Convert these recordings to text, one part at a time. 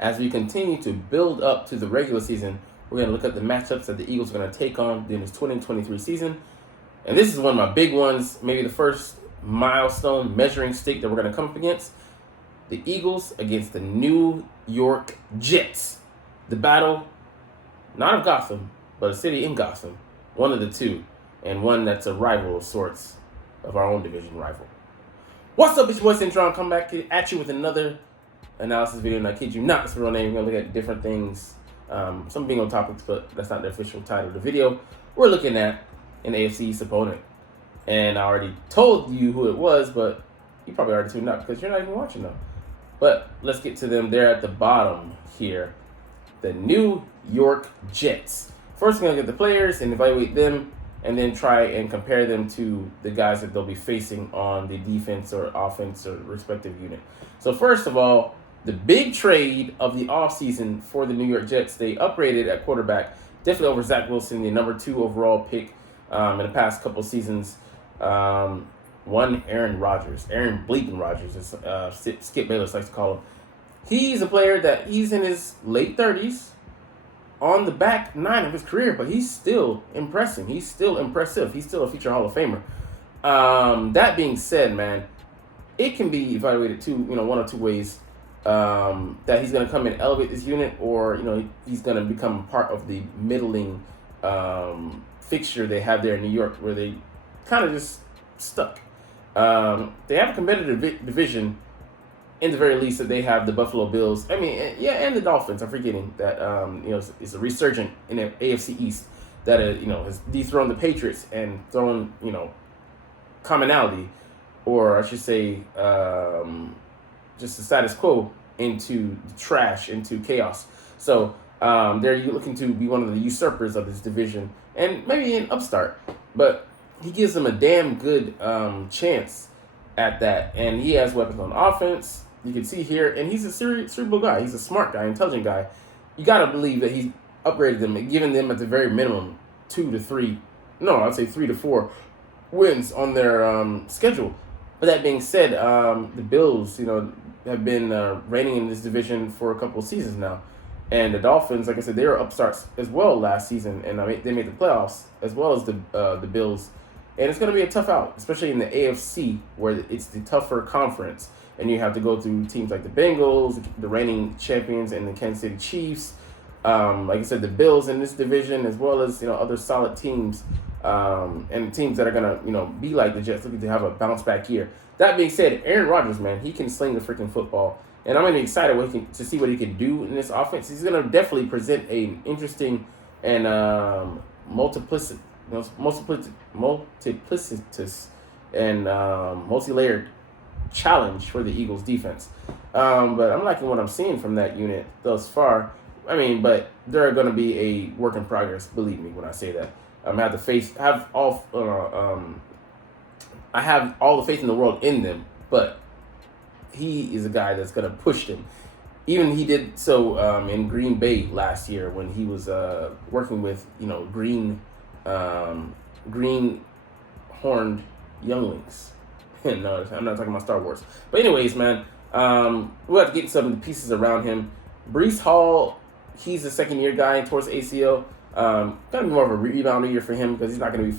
as we continue to build up to the regular season. We're going to look at the matchups that the Eagles are going to take on in this 2023 season. And this is one of my big ones, maybe the first milestone measuring stick that we're going to come up against. The Eagles against the New York Jets. The battle, not of Gotham, but a city in Gotham. One of the two, and one that's a rival of sorts, of our own division rival. What's up, it's your boy Centron. Come back at you with another analysis video, and I kid you not, it's the real name. We're going to look at different things, some bingo topics, but that's not the official title of the video. We're looking at an AFC East opponent, and I already told you who it was, but you probably already tuned out because you're not even watching them. But let's get to them. They're at the bottom here. The New York Jets. First, we're going to get the players and evaluate them, and then try and compare them to the guys that they'll be facing on the defense or offense or respective unit. So first of all, the big trade of the offseason for the New York Jets, they upgraded at quarterback, definitely over Zach Wilson, the number 2 overall pick in the past couple seasons. One, Aaron Bleeping Rodgers, as Skip Bayless likes to call him. He's a player that he's in his late 30s, on the back 9 of his career, but he's still impressing. He's still impressive. He's still a future Hall of Famer. That being said, man, it can be evaluated one or two ways. That he's going to come and elevate this unit, or he's going to become part of the middling fixture they have there in New York, where they kind of just stuck. They have a competitive division, in the very least, that they have the Buffalo Bills. And the Dolphins. I'm forgetting that it's a resurgent in the AFC East that has dethroned the Patriots and thrown commonality, or I should say just the status quo, into trash, into chaos. So they're looking to be one of the usurpers of this division, and maybe an upstart, but he gives them a damn good chance at that. And he has weapons on offense. You can see here, and he's a cerebral guy. He's a smart guy, intelligent guy. You got to believe that he's upgraded them and given them at the very minimum 3 to 4 wins on their schedule. But that being said, the Bills, have been reigning in this division for a couple of seasons now. And the Dolphins, like I said, they were upstarts as well last season, and they made the playoffs as well as the Bills. And it's going to be a tough out, especially in the AFC, where it's the tougher conference. And you have to go through teams like the Bengals, the reigning champions, and the Kansas City Chiefs. Like I said, the Bills in this division, as well as other solid teams, and teams that are gonna be like the Jets, looking to have a bounce back year. That being said, Aaron Rodgers, man, he can sling the freaking football, and I'm really excited to see what he can do in this offense. He's gonna definitely present an interesting and multiplicitous and multi-layered challenge for the Eagles defense. But I'm liking what I'm seeing from that unit thus far. But they're going to be a work in progress, believe me when I say that. I have all the faith in the world in them, but he is a guy that's going to push them. Even he did so in Green Bay last year when he was working with green-horned younglings. No, I'm not talking about Star Wars. But anyways, man, we'll have to get some of the pieces around him. Breece Hall, he's a second-year guy towards ACL. Gonna be more of a rebounder year for him because he's not going to be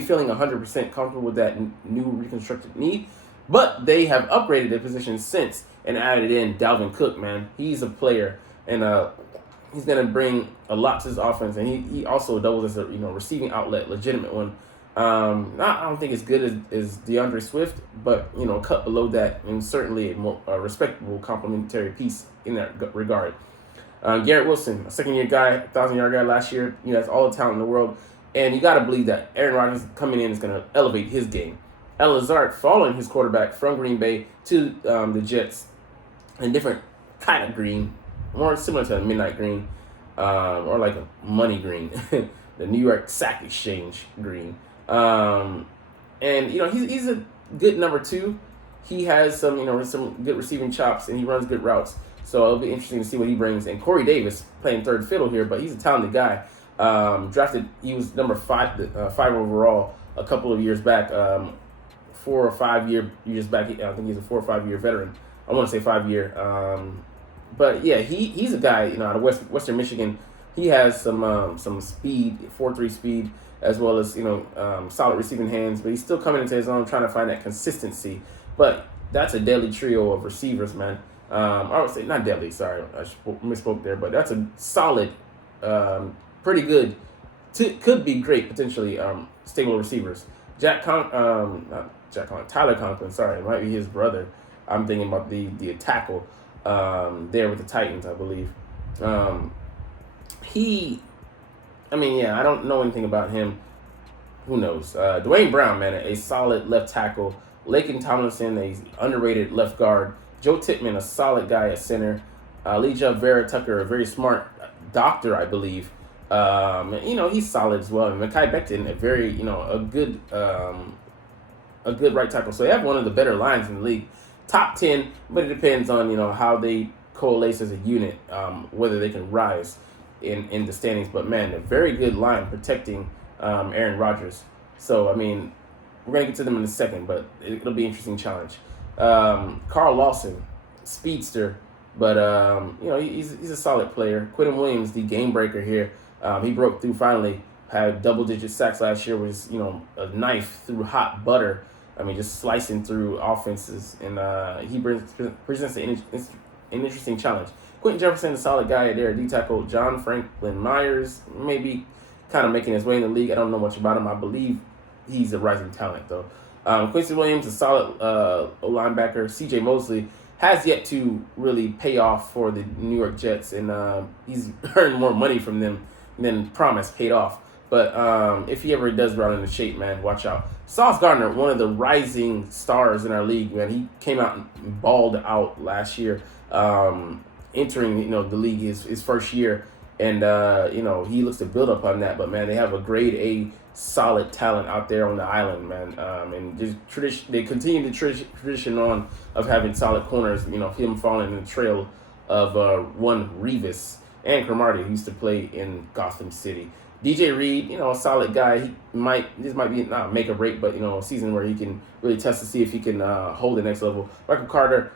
feeling 100% comfortable with that new reconstructed knee. But they have upgraded the position since and added in Dalvin Cook. Man, he's a player, and he's going to bring a lot to his offense, and he also doubles as a receiving outlet, legitimate one. I don't think it's good as DeAndre Swift, but cut below that, and certainly a respectable complementary piece in that regard. Garrett Wilson, a second-year guy, 1,000-yard guy last year. Has all the talent in the world, and you got to believe that Aaron Rodgers coming in is going to elevate his game. El Lazard, following his quarterback from Green Bay to the Jets, in different kind of green, more similar to a midnight green, or like a money green, the New York Stock Exchange green. And he's a good number 2. He has some good receiving chops, and he runs good routes. So it'll be interesting to see what he brings. And Corey Davis playing third fiddle here, but he's a talented guy. Drafted, he was number 5 overall a couple of years back, 4 or 5 years back. I think he's a 4 or 5 year veteran. I want to say 5-year. But yeah, he's a guy, out of Western Michigan. He has some speed, 4.3 speed, as well as solid receiving hands. But he's still coming into his own, trying to find that consistency. But that's a deadly trio of receivers, man. I would say not deadly. Sorry, I misspoke there. But that's a solid, pretty good. Could be great potentially. Stable receivers. Tyler Conklin. Sorry, it might be his brother. I'm thinking about the tackle there with the Titans, I believe. I don't know anything about him. Who knows? Dwayne Brown, man, a solid left tackle. Laken Tomlinson, a underrated left guard. Joe Tippmann, a solid guy at center. Elijah Vera Tucker, a very smart doctor, I believe. He's solid as well. And Mekhi Becton, a very, a good right tackle. So they have one of the better lines in the league. Top 10, but it depends on, how they coalesce as a unit, whether they can rise in the standings. But, man, a very good line protecting Aaron Rodgers. So, we're going to get to them in a second, but it'll be an interesting challenge. Carl Lawson, speedster, but, he's a solid player. Quentin Williams, the game breaker here. He broke through finally, had double-digit sacks last year, was, a knife through hot butter. Just slicing through offenses, and he presents an interesting challenge. Quentin Jefferson, a solid guy there. D-tackle John Franklin Myers, maybe kind of making his way in the league. I don't know much about him. I believe he's a rising talent, though. Quincy Williams, a solid linebacker. C.J. Mosley has yet to really pay off for the New York Jets, and he's earned more money from them than promised paid off. But if he ever does run into shape, man, watch out. Sauce Gardner, one of the rising stars in our league, man. He came out and balled out last year, entering the league his first year, and he looks to build up on that. But man, they have a grade A solid talent out there on the island, man. And just they continue the tradition on of having solid corners. Him falling in the trail of one Revis and Cromartie, who used to play in Gotham City. DJ Reed, a solid guy. This might be not make or break, but a season where he can really test to see if he can hold the next level. Michael Carter,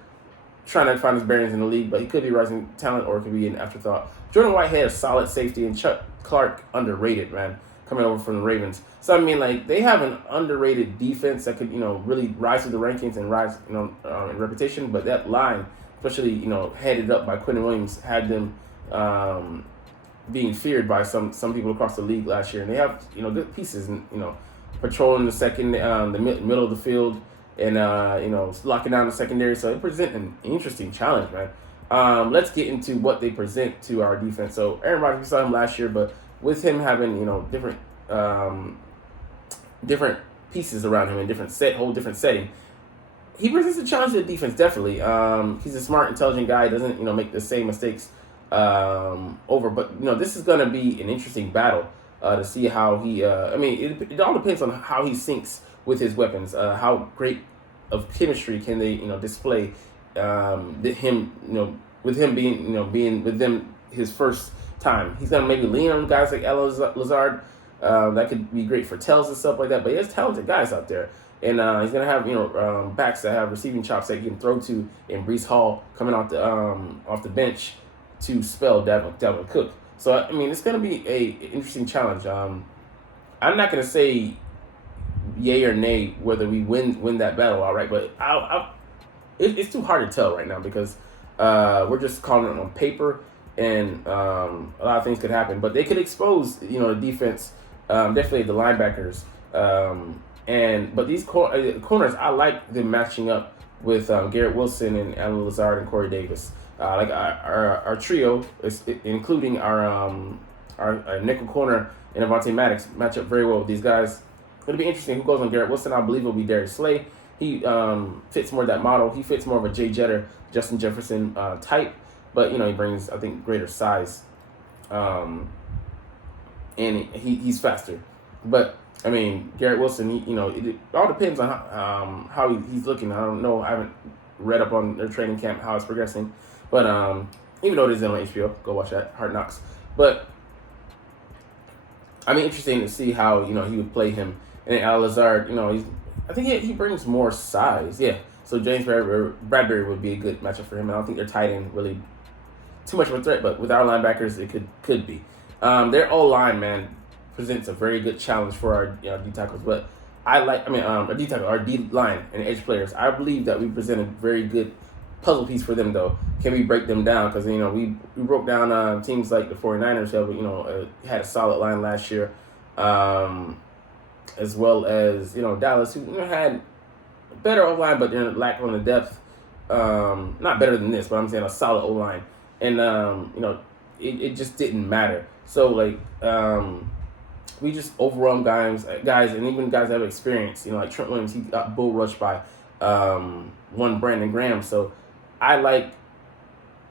trying to find his bearings in the league, but he could be rising talent or it could be an afterthought. Jordan Whitehead, a solid safety, and Chuck Clark, underrated, man, coming over from the Ravens. So they have an underrated defense that could really rise to the rankings and rise in reputation. But that line, especially headed up by Quentin Williams, had them being feared by some people across the league last year, and they have good pieces, and patrolling the second, the middle of the field, and locking down the secondary. So they present an interesting challenge, man. Let's get into what they present to our defense. So Aaron Rodgers, we saw him last year, but with him having different pieces around him in different setting, he presents a challenge to the defense. Definitely, he's a smart, intelligent guy. Doesn't make the same mistakes over, but this is going to be an interesting battle to see how he it all depends on how he syncs with his weapons, how great of chemistry can they display with him being with them his first time. He's going to maybe lean on guys like Allen Lazard. That could be great for tells and stuff like that, but he has talented guys out there. And he's going to have backs that have receiving chops that he can throw to, and Breece Hall coming off the bench to spell Dalvin Cook. So, it's going to be an interesting challenge. I'm not going to say yay or nay whether we win that battle outright, but it's too hard to tell right now because we're just calling it on paper, and a lot of things could happen. But they could expose, the defense, definitely the linebackers. But these corners, I like them matching up with Garrett Wilson and Allen Lazard and Corey Davis. Our trio, including our nickel corner and Avonte Maddox, match up very well with these guys. It'll be interesting who goes on Garrett Wilson. I believe it'll be Darius Slay. He fits more of that model. He fits more of a Jay Jetter, Justin Jefferson type, but he brings, I think, greater size, and he's faster. But Garrett Wilson, it all depends on how he's looking. I don't know. I haven't read up on their training camp, how it's progressing. But even though it is on HBO, go watch that, Hard Knocks. But interesting to see how he would play him. And Al Lazard, I think he brings more size. Yeah, So James Bradbury would be a good matchup for him. I don't think their tight end really too much of a threat, but with our linebackers, it could be. Their O-line, man, presents a very good challenge for our D tackles. But our D tackle, our D line and edge players. I believe that we presented very good puzzle piece for them, though. Can we break them down? Because we broke down teams like the 49ers, who had a solid line last year, as well as Dallas, who had a better O-line, but they're lacking on the depth. Not better than this, but I'm saying a solid O-line. And it just didn't matter. So we just overwhelmed guys, and even guys that have experience. Like Trent Williams, he got bull rushed by one Brandon Graham. So I'm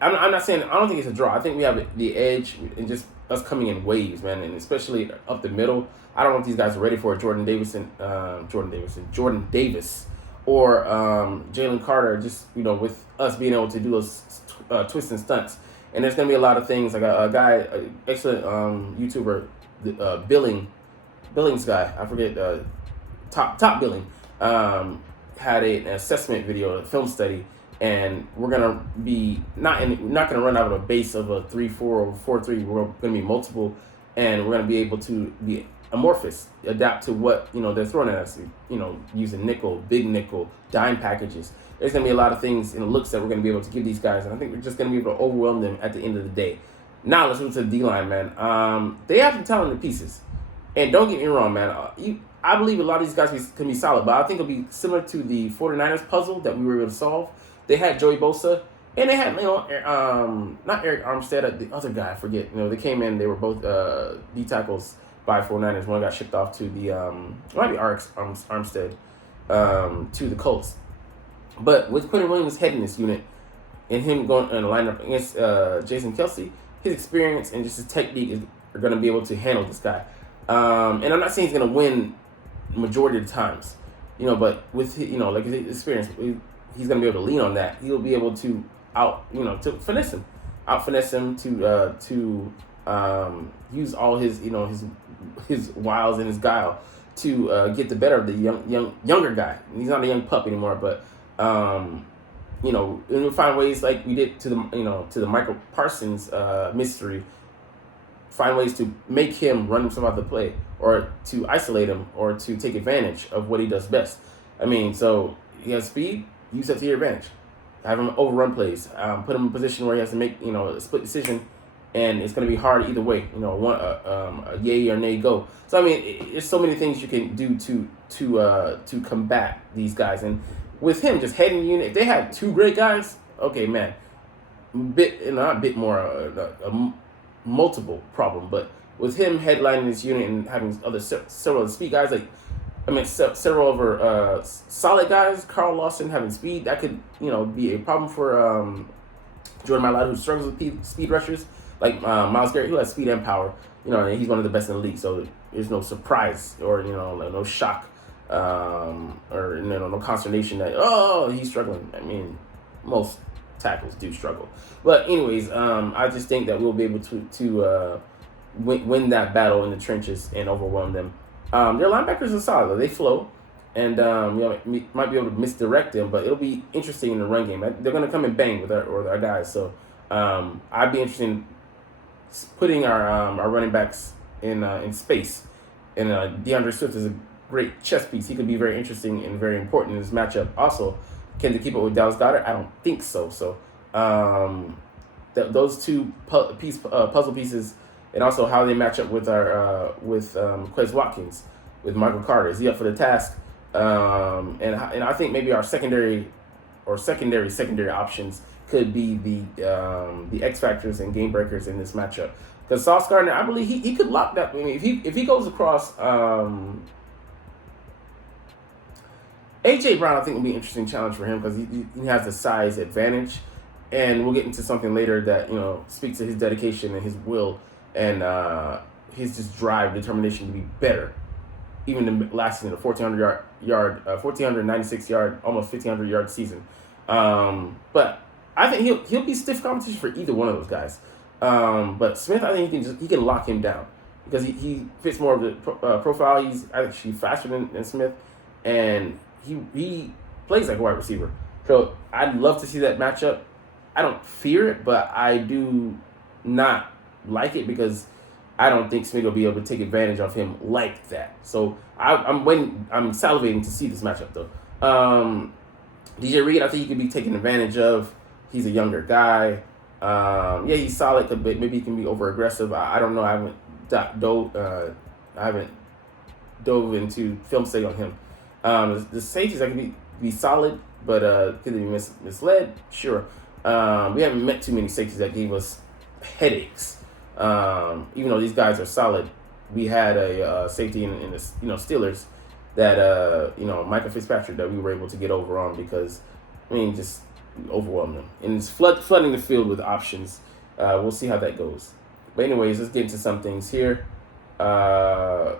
not saying, I don't think it's a draw. I think we have the edge and just us coming in waves, man, and especially up the middle. I don't know if these guys are ready for it. Jordan Davis, or Jalen Carter. Just with us being able to do those twists and stunts. And there's going to be a lot of things. Like a guy, excellent YouTuber, Billings guy, I forget, top Billing, had an assessment video, a film study, and we're going to be not going to run out of a base of a 3-4 or 4-3. We're going to be multiple, and we're going to be able to be amorphous, adapt to what they're throwing at us. Using nickel, big nickel, dime packages. There's going to be a lot of things and looks that we're going to be able to give these guys, and I think we're just going to be able to overwhelm them at the end of the day. Now let's move to the D-line, man. They have some talented pieces, and don't get me wrong, man. I believe a lot of these guys can be solid, but I think it'll be similar to the 49ers puzzle that we were able to solve. They had Joey Bosa, and they had not Eric Armstead, the other guy, I forget. They came in, they were both D tackles by 49ers. One got shipped off to the might be Armstead to the Colts. But with Quentin Williams heading this unit and him going in a lineup against Jason Kelce, his experience and just his technique are going to be able to handle this guy. And I'm not saying he's going to win majority of the times, but with his experience, he's going to be able to lean on that. He'll be able to to finesse him, to use all his his wiles and his guile to get the better of the younger guy. He's not a young pup anymore, but and we'll find ways like we did to the Michael Parsons mystery. Find ways to make him run himself out the play, or to isolate him, or to take advantage of what he does best. So he has speed. Use that to your advantage. Have him overrun plays. Put him in a position where he has to make a split decision, and it's going to be hard either way. A yay or nay go. So there's so many things you can do to combat these guys. And with him just heading the unit, if they had two great guys, okay, man, not a bit more a multiple problem. But with him headlining this unit and having several speed guys, several over solid guys, Carl Lawson having speed, that could be a problem for Jordan Mailata, who struggles with speed rushers, like Myles Garrett, who has speed and power. And he's one of the best in the league, so there's no surprise or no shock or no consternation that he's struggling. Most tackles do struggle, but anyways, I just think that we'll be able to win that battle in the trenches and overwhelm them. Their linebackers are solid. They flow, and might be able to misdirect them, but it'll be interesting in the run game. They're going to come and bang with our guys. So I'd be interested in putting our running backs in space. And DeAndre Swift is a great chess piece. He could be very interesting and very important in this matchup. Also, can they keep up with Dallas Goedert? I don't think so. So those two puzzle pieces. And also how they match up with our Quez Watkins, with Michael Carter. Is he up for the task? And I think maybe our secondary options could be the X factors and game breakers in this matchup. Because Sauce Gardner, I believe he could lock that. If he goes across AJ Brown, I think will be an interesting challenge for him because he has the size advantage, and we'll get into something later that speaks to his dedication and his will. And his just drive, determination to be better, even last season, a 1,496 yard, almost 1,500 yard season. But I think he'll be stiff competition for either one of those guys. But Smith, I think he can lock him down because he fits more of the profile. He's actually faster than Smith, and he plays like a wide receiver. So I'd love to see that matchup. I don't fear it, but I do not like it because I don't think Smith will be able to take advantage of him like that. So I'm waiting. I'm salivating to see this matchup though. DJ Reed, I think he could be taken advantage of. He's a younger guy. Yeah, he's solid, but maybe he can be over aggressive. I don't know. I haven't dove into film study on him. The safeties, I can be solid, but could they be misled? Sure. We haven't met too many safeties that gave us headaches. Even though these guys are solid, we had a safety in the Steelers that Michael Fitzpatrick that we were able to get over on because just overwhelm them and it's flooding the field with options. We'll see how that goes. But anyways, let's get into some things here. So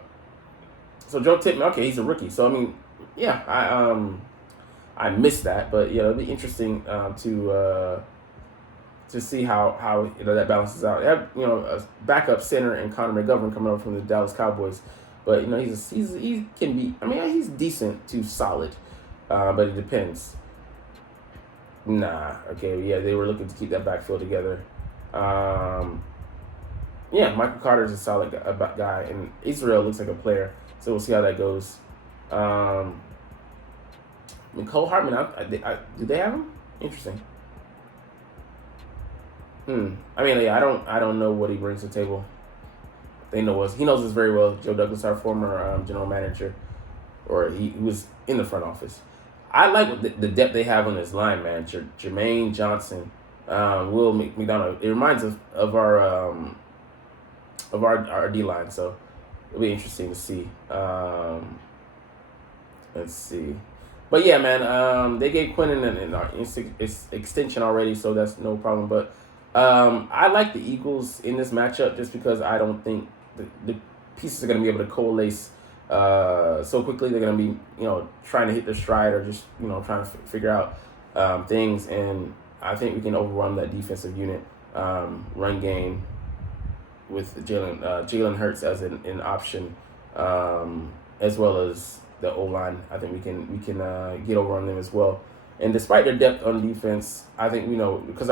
Joe Tippmann, okay, he's a rookie. So I missed that, but it'll be interesting to see how that balances out. They have a backup center and Connor McGovern coming over from the Dallas Cowboys, but he can be. He's decent to solid, but it depends. Nah, okay, yeah, they were looking to keep that backfield together. Michael Carter's a solid guy, and Israel looks like a player, so we'll see how that goes. Cole Hartman, do they have him? Interesting. I don't know what he brings to the table. He knows us very well. Joe Douglas, our former general manager, or he was in the front office. I like the depth they have on this line, man. Jermaine Johnson, Will McDonald. It reminds us of our D line, so it'll be interesting to see. Let's see, but yeah, man. They gave Quinnen an extension already, so that's no problem. But I like the Eagles in this matchup just because I don't think the pieces are going to be able to coalesce so quickly. They're going to be, trying to hit their stride or just, trying to figure out things. And I think we can overrun that defensive unit, run game with Jalen Hurts as an option, as well as the O-line. I think we can get over on them as well. And despite their depth on defense, I think because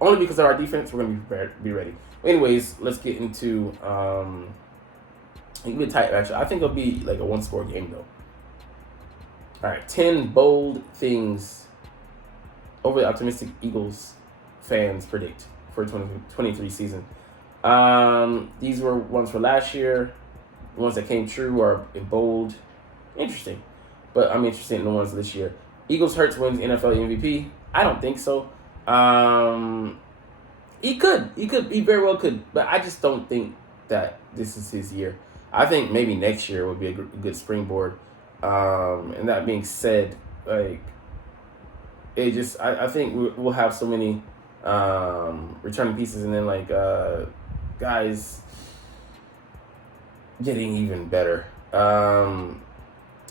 only because of our defense, we're going to be ready. Anyways, let's get into it'll be a tight match. I think it'll be like a one-score game, though. All right, 10 bold things overly optimistic Eagles fans predict for 2023 season. These were ones for last year. The ones that came true are in bold. Interesting. But I'm interested in the ones this year. Eagles Hurts wins NFL MVP. I don't think so. He very well could, but I just don't think that this is his year. I think maybe next year would be a good springboard. And that being said, I think we'll have so many returning pieces, and then guys getting even better.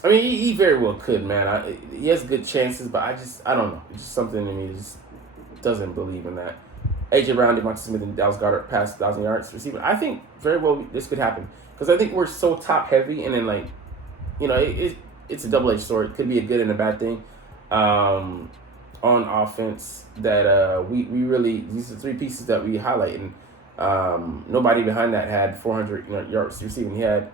He very well could, man. He has good chances, but I don't know. It's just something in me that just doesn't believe in that. A.J. Brown, DeMarcus Smith, and Dallas Goedert passed 1,000 yards receiving. I think very well this could happen because I think we're so top heavy, and then it's a double-edged sword. It could be a good and a bad thing on offense. That we really, these are three pieces that we highlight, and nobody behind that had 400 yards receiving. He had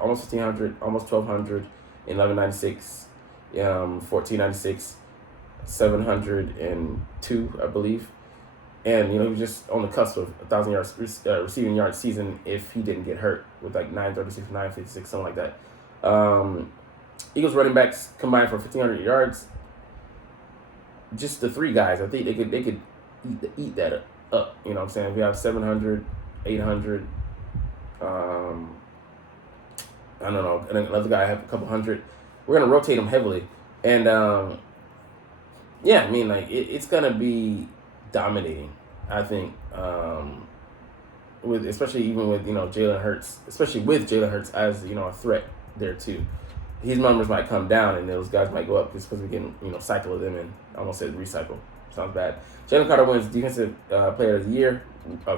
almost 1,500, almost 1,200 in 1196, 1496, 702, I believe. And, he was just on the cusp of 1,000 yards receiving yards season if he didn't get hurt with 936, 956, something like that. Eagles running backs combined for 1,500 yards. Just the three guys, I think they could eat that up. You know what I'm saying? We have 700, 800. I don't know. And another guy have a couple hundred. We're going to rotate them heavily. And, it's going to be dominating, I think, especially with Jalen Hurts, especially with Jalen Hurts as a threat there too. His numbers might come down and those guys might go up just because we can cycle them in. I almost said recycle. Sounds bad. Jalen Carter wins Defensive Player of the Year,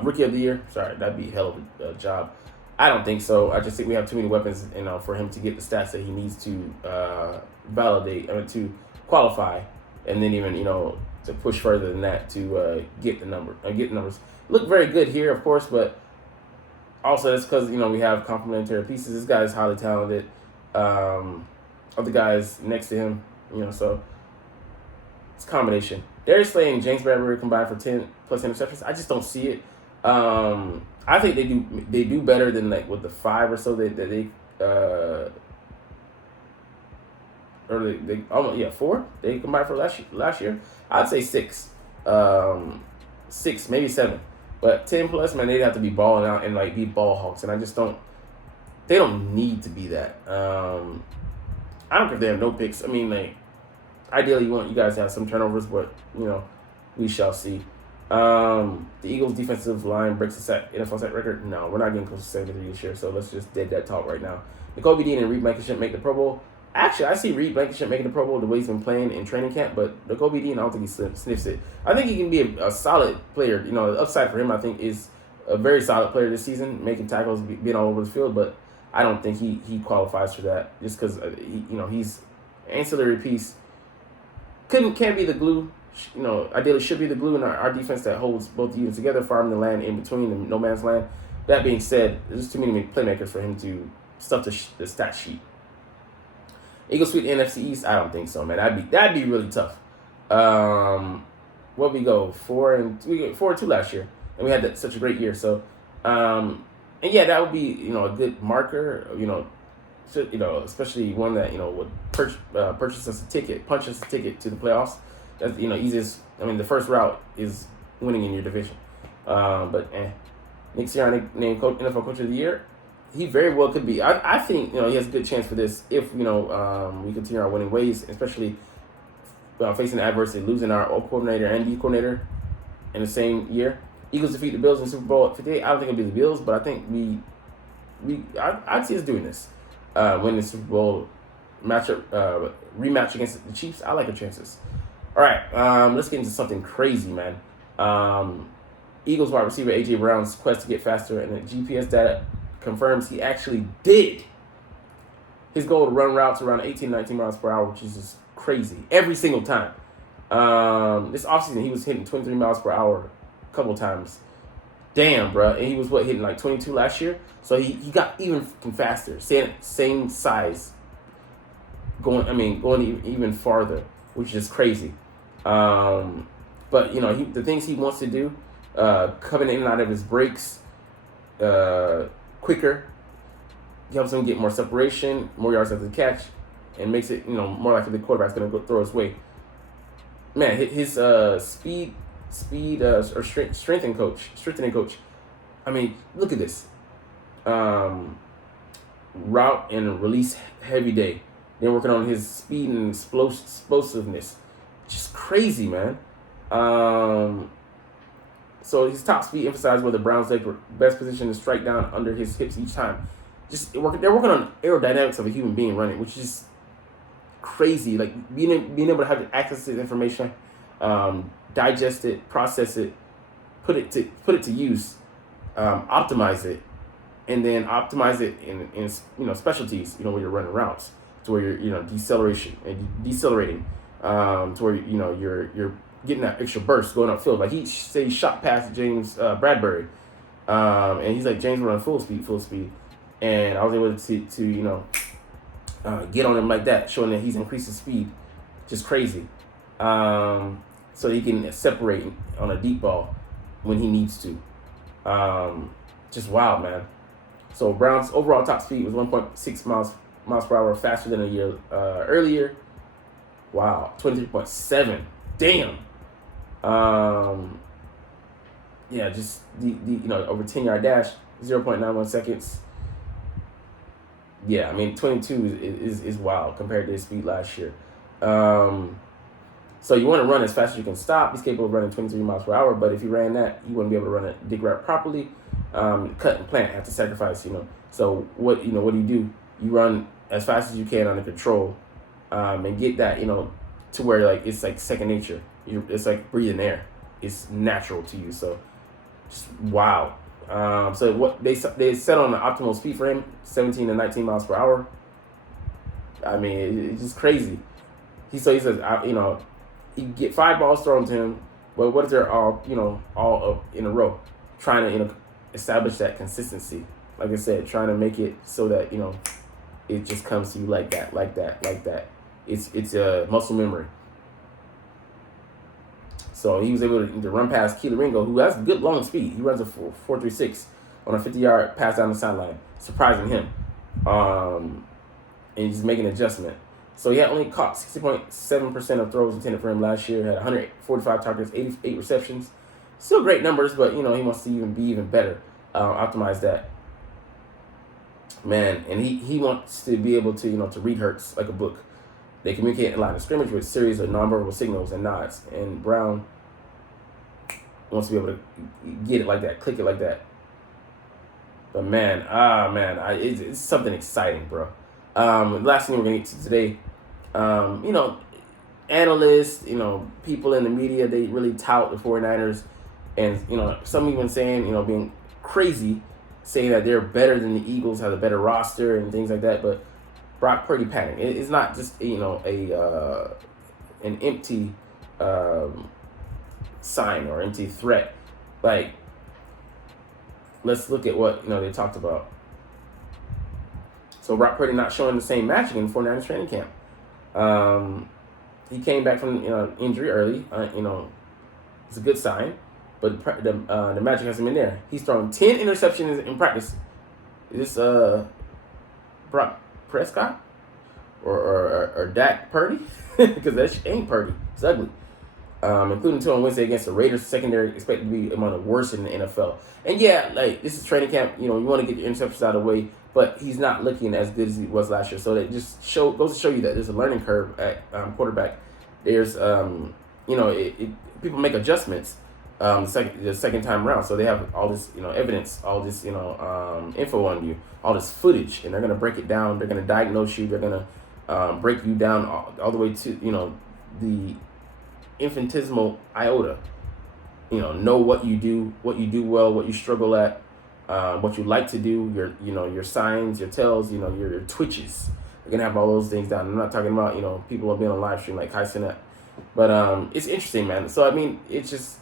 Rookie of the Year. Sorry, that'd be a hell of a job. I don't think so. I just think we have too many weapons, for him to get the stats that he needs to to qualify, and then even to push further than that to get the numbers. Look very good here, of course, but also that's because we have complementary pieces. This guy is highly talented. Other guys next to him, so it's a combination. Darius Slay and James Bradbury combined for 10 plus interceptions. I just don't see it. I think they do better than like with the 5 or so that they or they almost 4 they combined for last year. I'd say 6, 6 maybe 7, but 10 plus, man, they'd have to be balling out and like be ball hawks, and I just don't. They don't need to be that. I don't care if they have no picks. I mean, like, ideally you guys to have some turnovers, but we shall see. The Eagles' defensive line breaks the NFL sack record. No, we're not getting close to 73 this year, so let's just dead that talk right now. Nakobe Dean and Reed Blankenship make the Pro Bowl. Actually, I see Reed Blankenship making the Pro Bowl the way he's been playing in training camp, but Nakobe Dean, I don't think he sniffs it. I think he can be a solid player. The upside for him, I think, is a very solid player this season, making tackles, being all over the field, but I don't think he qualifies for that just because, he's ancillary piece. Can't be the glue. Ideally should be the glue in our defense that holds both units together, farming the land in between and no man's land. That being said, there's too many playmakers for him to stuff the stat sheet. Eagles sweep the NFC East? I don't think so, man. That'd be really tough. What we go 4-2 last year, and we had such a great year. So, and yeah, that would be a good marker. Especially one that would purchase us a ticket, punch us a ticket to the playoffs. That's easiest. I mean, the first route is winning in your division. Nick Sirianni named NFL Coach of the Year. He very well could be. I think he has a good chance for this if we continue our winning ways, especially facing adversity, losing our O coordinator and D coordinator in the same year. Eagles defeat the Bills in Super Bowl 58. I don't think it'll be the Bills, but I think I'd see us doing this. Winning the Super Bowl rematch against the Chiefs. I like our chances. All right, let's get into something crazy, man. Eagles wide receiver A.J. Brown's quest to get faster, and the GPS data confirms he actually did. His goal to run routes around 18, 19 miles per hour, which is just crazy. Every single time. This offseason, he was hitting 23 miles per hour a couple times. Damn, bro. And he was, hitting like 22 last year? So he got even faster. Same size. Going even farther, which is crazy. But, the things he wants to do, coming in and out of his breaks quicker, helps him get more separation, more yards after the catch, and makes it, more likely the quarterback's going to go throw his way. Man, his strengthening coach. I mean, look at this. Route and release heavy day. Then working on his speed and explosiveness. Just crazy, man. So his top speed emphasized where the Browns' best position to strike down under his hips each time. They're working on aerodynamics of a human being running, which is crazy. Like being able to have access to this information, digest it, process it, put it to use, optimize it, and then optimize it in specialties. Where you're running routes, to where you're decelerating, to where you're getting that extra burst going upfield. Like he shot past James Bradbury, and he's like, James running full speed, and I was able to get on him like that, showing that he's increasing speed, just crazy. So he can separate on a deep ball when he needs to. Just wild, man. So Brown's overall top speed was 1.6 miles per hour faster than a year earlier. Wow, 23.7. Damn. Just the over 10-yard dash, 0.91 seconds. Yeah, I mean 22 is wild compared to his speed last year. So you want to run as fast as you can stop. He's capable of running 23 miles per hour, but if you ran that, you wouldn't be able to run a dig route properly. Cut and plant, have to sacrifice. So what do? You run as fast as you can under control, and get that to where like it's like second nature. It's like breathing air. It's natural to you. So just wow. So what they set on the optimal speed for him, 17 to 19 miles per hour. I mean, it's just crazy. He says, he get 5 balls thrown to him, but what if they're all up in a row, trying to establish that consistency. Like I said, trying to make it so that it just comes to you like that. It's a muscle memory. So he was able to run past Kelee Ringo, who has good long speed. He runs a 4.36 on a 50-yard pass down the sideline, surprising him. And he's making an adjustment. So he had only caught 60.7% of throws intended for him last year. Had 145 targets, 88 receptions. Still great numbers, but he wants to be even better. Optimize that. Man, and he wants to be able to read Hurts like a book. They communicate in line of scrimmage with a series of nonverbal signals and nods. And Brown wants to be able to get it like that, click it like that. But man, it's something exciting, bro. Last thing we're gonna get to today, analysts, people in the media, they really tout the 49ers, and some even saying, being crazy, saying that they're better than the Eagles, have a better roster and things like that. But Brock Purdy pattern, it's not just an empty sign or empty threat. Like, let's look at what they talked about. So Brock Purdy not showing the same magic in 49ers training camp. He came back from injury early. It's a good sign, but the magic hasn't been there. He's thrown 10 interceptions in practice. Is this Brock Prescott or Dak Purdy? Because that shit ain't Purdy. It's ugly. Including 2 on Wednesday against the Raiders. Secondary expected to be among the worst in the NFL. And yeah, like, this is training camp. You want to get your interceptions out of the way, but he's not looking as good as he was last year. So that just goes to show you that there's a learning curve at quarterback. There's people make adjustments the second time around. So they have all this evidence, all this info on you, all this footage, and they're gonna break it down. They're gonna diagnose you. They're gonna break you down all the way to the infinitesimal iota. Know what you do well, what you struggle at, what you like to do, your signs, your tells, your twitches. You're gonna have all those things down. I'm not talking about people being on live stream like Kai Cenat, but it's interesting, man. So I mean, it's just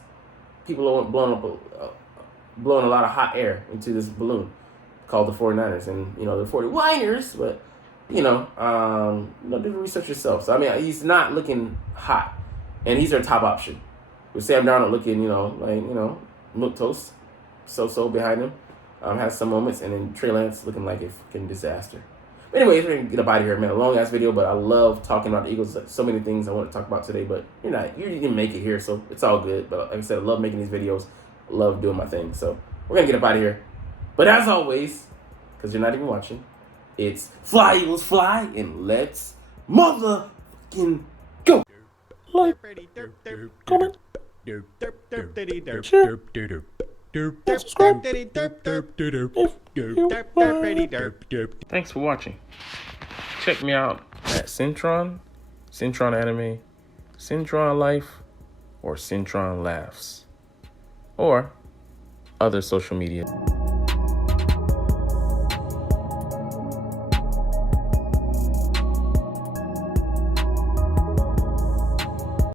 people are blowing a lot of hot air into this balloon called the 49ers, and the 40-winers, but do the research yourself. So I mean, he's not looking hot, and he's their top option. With Sam Darnold looking, milquetoast, so behind him, has some moments, and then Trey Lance looking like a freaking disaster. But anyways, we're gonna get up out of here, man. A long ass video, but I love talking about the Eagles. So many things I want to talk about today, but you didn't make it here, so it's all good. But like I said, I love making these videos, I love doing my thing. So we're gonna get up out of here. But as always, because you're not even watching, it's fly Eagles fly, and let's motherfucking go. Like, comment, share, and subscribe if you like. Thanks for watching. Check me out at Centron Anime, Centron Life, or Centron Laughs, or other social media.